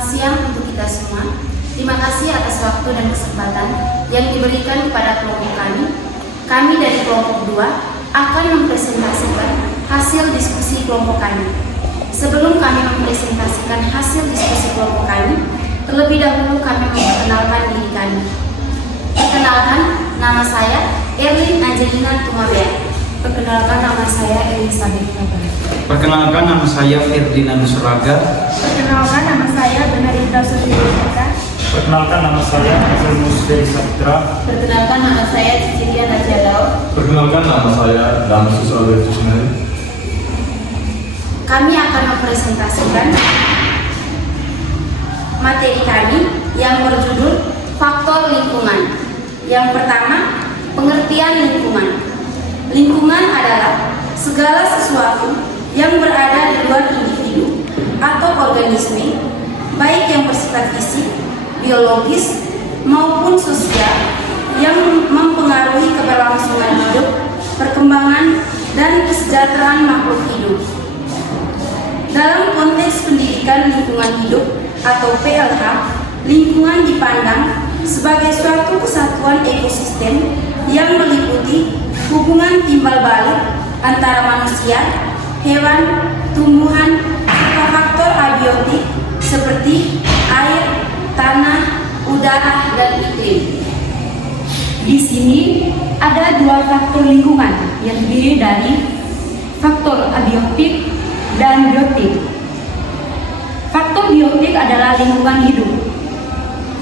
Selamat siang untuk kita semua. Terima kasih atas waktu dan kesempatan yang diberikan kepada kelompok kami. Kami dari kelompok 2 akan mempresentasikan hasil diskusi kelompok kami. Sebelum kami mempresentasikan hasil diskusi kelompok kami, terlebih dahulu kami memperkenalkan diri kami. Perkenalkan, nama saya Erlin Angelina Tumabea. Perkenalkan, nama saya Elisabeth Kabar. Perkenalkan, nama saya Ferdinand Suraga. Perkenalkan, nama saya Benarita Sudireka. Perkenalkan, nama saya Hazel Musdari Sabtra. Perkenalkan, nama saya Cecilia Najadao. Perkenalkan, nama saya Damsus Albertus Mary. Kami akan mempresentasikan materi kami yang berjudul Faktor Lingkungan. Yang pertama, pengertian lingkungan. Lingkungan adalah segala sesuatu yang berada di luar individu atau organisme, baik yang bersifat fisik, biologis, maupun sosial, yang mempengaruhi keberlangsungan hidup, perkembangan, dan kesejahteraan makhluk hidup. Dalam konteks pendidikan lingkungan hidup atau PLH, lingkungan dipandang sebagai suatu kesatuan ekosistem yang meliputi hubungan timbal balik antara manusia, hewan, tumbuhan, serta faktor abiotik seperti air, tanah, udara, dan iklim. Di sini ada 2 faktor lingkungan yang terdiri dari faktor abiotik dan biotik. Faktor biotik adalah lingkungan hidup.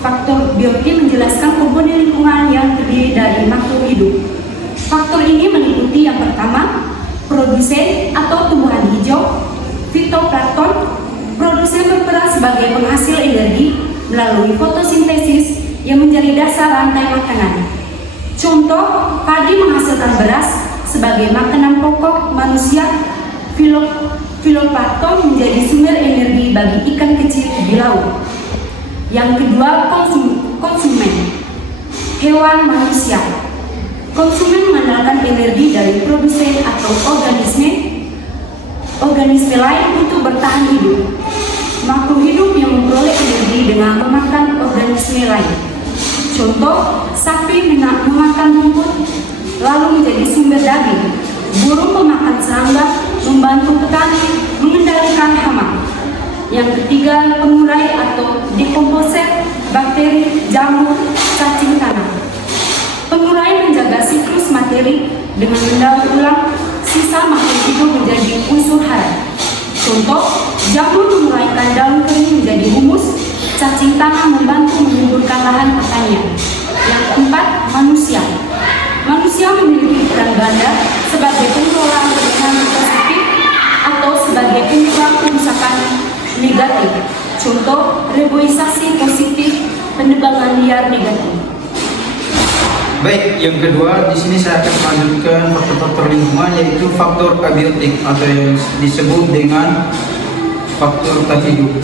Faktor biotik menjelaskan komponen lingkungan yang terdiri dari makhluk hidup. Faktor ini meliputi yang pertama, produsen atau tumbuhan hijau, fitoplankton. Produsen berperan sebagai penghasil energi melalui fotosintesis yang menjadi dasar rantai makanan. Contoh, padi menghasilkan beras sebagai makanan pokok manusia. Fitoplankton menjadi sumber energi bagi ikan kecil di laut. Yang kedua, konsumen, hewan, manusia. Konsumen mengandalkan energi dari produsen atau organisme lain untuk bertahan hidup. Makhluk hidup yang memperoleh energi dengan memakan organisme lain. Contoh, sapi memakan rumput lalu menjadi sumber daging. Burung pemakan serangga membantu petani mengendalikan hama. Yang ketiga, pengurai atau dekomposer, bakteri, jamur, cacing tanah. Pengurai menjaga siklus materi dengan mendaur ulang sisa makhluk hidup menjadi unsur hara. Contoh, jamur menguraikan daun kering menjadi humus, cacing tanah membantu menyuburkan lahan pertanian. Yang keempat, manusia. Manusia memiliki peran ganda sebagai pengelola kebenaran positif atau sebagai penyebab kerusakan negatif. Contoh, reboisasi positif, penebangan liar negatif. Baik, yang kedua di sini saya akan melanjutkan faktor-faktor lingkungan, yaitu faktor abiotik atau yang disebut dengan faktor tak hidup.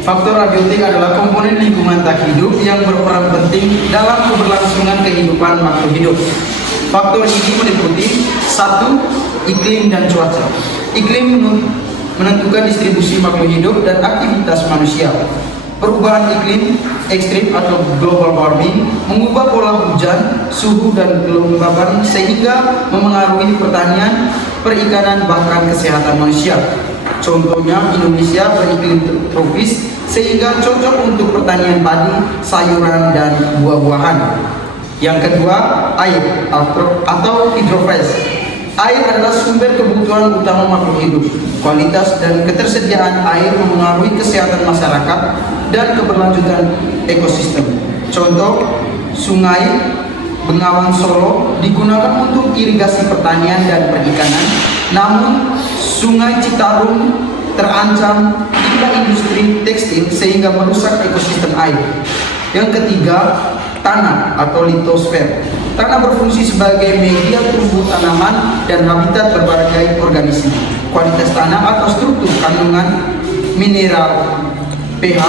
Faktor abiotik adalah komponen lingkungan tak hidup yang berperan penting dalam keberlangsungan kehidupan makhluk hidup. Faktor ini meliputi 1. Iklim dan cuaca. Iklim menentukan distribusi makhluk hidup dan aktivitas manusia. Perubahan iklim ekstrim atau global warming mengubah pola hujan, suhu, dan kelembaban sehingga memengaruhi pertanian, perikanan, bahkan kesehatan manusia. Contohnya, Indonesia beriklim tropis sehingga cocok untuk pertanian padi, sayuran, dan buah-buahan. Yang kedua, air atau hidrofresh. Air adalah sumber kebutuhan utama makhluk hidup. Kualitas dan ketersediaan air memengaruhi kesehatan masyarakat dan keberlanjutan ekosistem. Contoh, sungai Bengawan Solo digunakan untuk irigasi pertanian dan perikanan, namun Sungai Citarum terancam limbah industri tekstil sehingga merusak ekosistem air. Yang ketiga, tanah atau litosfer. Tanah berfungsi sebagai media tumbuh tanaman dan habitat berbagai organisme. Kualitas tanah atau struktur kandungan mineral pH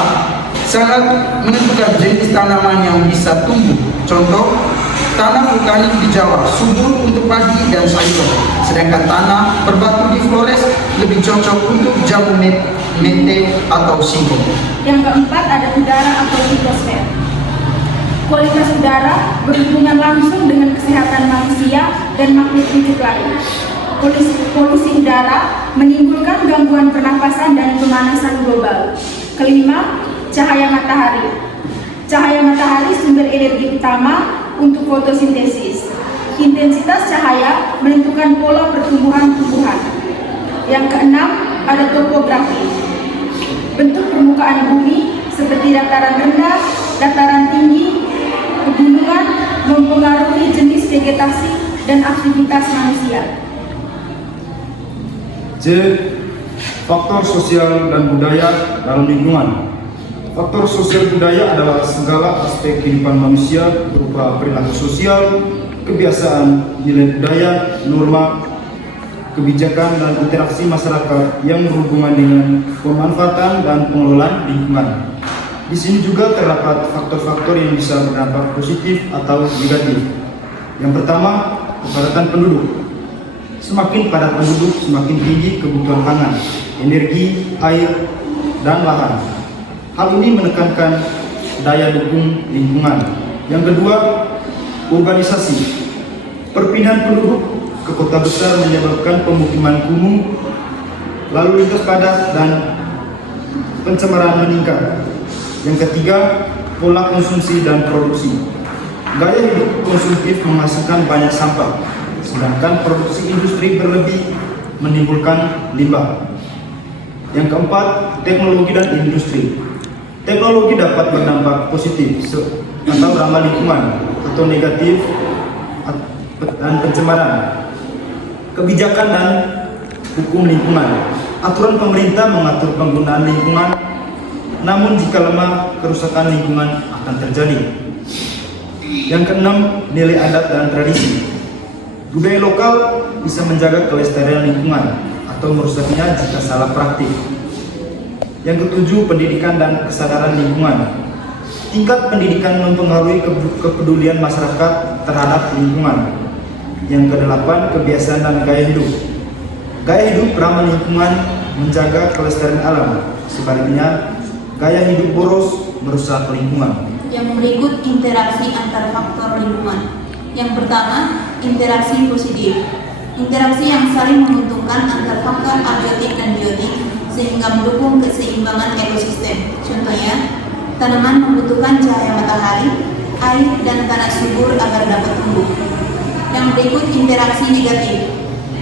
sangat menentukan jenis tanaman yang bisa tumbuh. Contoh, Tanah vulkanik di Jawa subur untuk padi dan sayur, sedangkan tanah berbatu di Flores lebih cocok untuk jamu mente atau singkong. Yang keempat ada udara atau litosfer. Kualitas udara berhubungan langsung dengan kesehatan manusia dan makhluk hidup lain. Polusi udara menimbulkan gangguan pernapasan dan pemanasan global. Kelima, cahaya matahari. Cahaya matahari sumber energi utama untuk fotosintesis. Intensitas cahaya menentukan pola pertumbuhan tumbuhan. Yang keenam, ada topografi. Bentuk permukaan bumi seperti dataran rendah, dataran tinggi, pegunungan mempengaruhi jenis vegetasi dan aktivitas manusia. C. Faktor sosial dan budaya dalam lingkungan. Faktor sosial budaya adalah segala aspek kehidupan manusia berupa perilaku sosial, kebiasaan, nilai budaya, norma, kebijakan, dan interaksi masyarakat yang berhubungan dengan pemanfaatan dan pengelolaan lingkungan. Di sini juga terdapat faktor-faktor yang bisa berdampak positif atau negatif. Yang pertama, kepadatan penduduk. Semakin padat penduduk, semakin tinggi kebutuhan pangan, energi, air, dan lahan. Hal ini menekankan daya dukung lingkungan. Yang kedua, urbanisasi. Perpindahan penduduk ke kota besar menyebabkan pemukiman kumuh, lalu lintas padat, dan pencemaran meningkat. Yang ketiga, pola konsumsi dan produksi. Gaya hidup konsumtif menghasilkan banyak sampah, sedangkan produksi industri berlebih menimbulkan limbah. Yang keempat, teknologi dan industri. Teknologi dapat berdampak positif atau ramah lingkungan atau negatif dan pencemaran. Kebijakan dan hukum lingkungan. Aturan pemerintah mengatur penggunaan lingkungan, namun jika lemah, kerusakan lingkungan akan terjadi. Yang keenam, nilai adat dan tradisi. Budaya lokal bisa menjaga kelestarian lingkungan atau merusaknya jika salah praktik. Yang ketujuh, pendidikan dan kesadaran lingkungan. Tingkat pendidikan mempengaruhi kepedulian masyarakat terhadap lingkungan. Yang kedelapan, kebiasaan dan gaya hidup. Gaya hidup ramah lingkungan menjaga kelestarian alam. Sebaliknya, gaya hidup boros merusak lingkungan. Yang berikut interaksi antar faktor lingkungan. Yang pertama, interaksi positif. Interaksi yang saling menguntungkan antar faktor abiotik dan biotik sehingga mendukung keseimbangan ekosistem. Contohnya, tanaman membutuhkan cahaya matahari, air, dan tanah subur agar dapat tumbuh. Yang berikut interaksi negatif,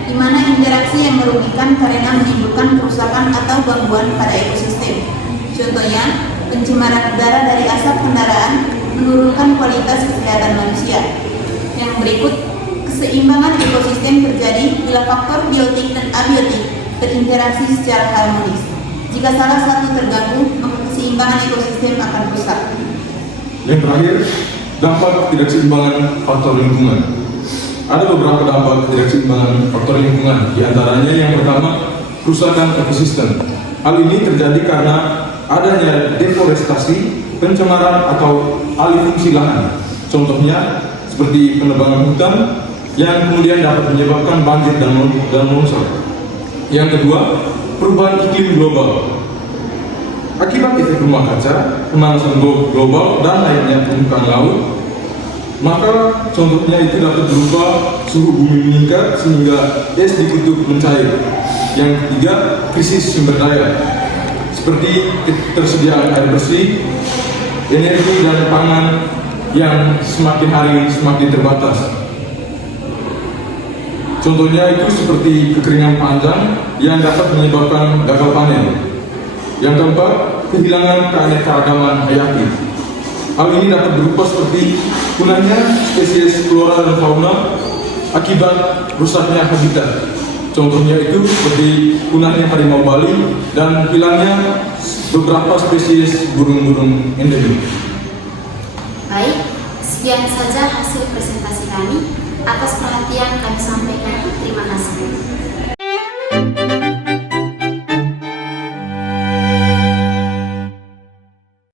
di mana interaksi yang merugikan karena menimbulkan kerusakan atau gangguan pada ekosistem. Contohnya, pencemaran udara dari asap kendaraan menurunkan kualitas kesehatan manusia. Yang berikut, keseimbangan ekosistem terjadi bila faktor biotik dan abiotik berinteraksi secara harmonis. Jika salah satu terganggu, maka keseimbangan ekosistem akan rusak. Yang terakhir, dampak ketidakseimbangan faktor lingkungan. Ada beberapa dampak ketidakseimbangan faktor lingkungan, di antaranya yang pertama, kerusakan ekosistem. Hal ini terjadi karena adanya deforestasi, pencemaran atau alih fungsi lahan. Contohnya seperti penebangan hutan yang kemudian dapat menyebabkan banjir dan longsor. Yang kedua, perubahan iklim global. Akibat efek rumah kaca, pemanasan global dan naiknya permukaan laut, maka contohnya itu dapat berupa suhu bumi meningkat sehingga es di kutub mencair. Yang ketiga, krisis sumber daya seperti ketersediaan air bersih, energi dan pangan yang semakin hari semakin terbatas. Contohnya itu seperti kekeringan panjang yang dapat menyebabkan gagal panen. Yang keempat, kehilangan keanekaragaman hayati. Hal ini dapat berupa seperti punahnya spesies flora dan fauna akibat rusaknya habitat. Contohnya itu seperti punahnya harimau Bali dan hilangnya beberapa spesies burung-burung endemik. Baik, sekian saja hasil presentasi kami. Atas perhatian kami sampaikan terima kasih.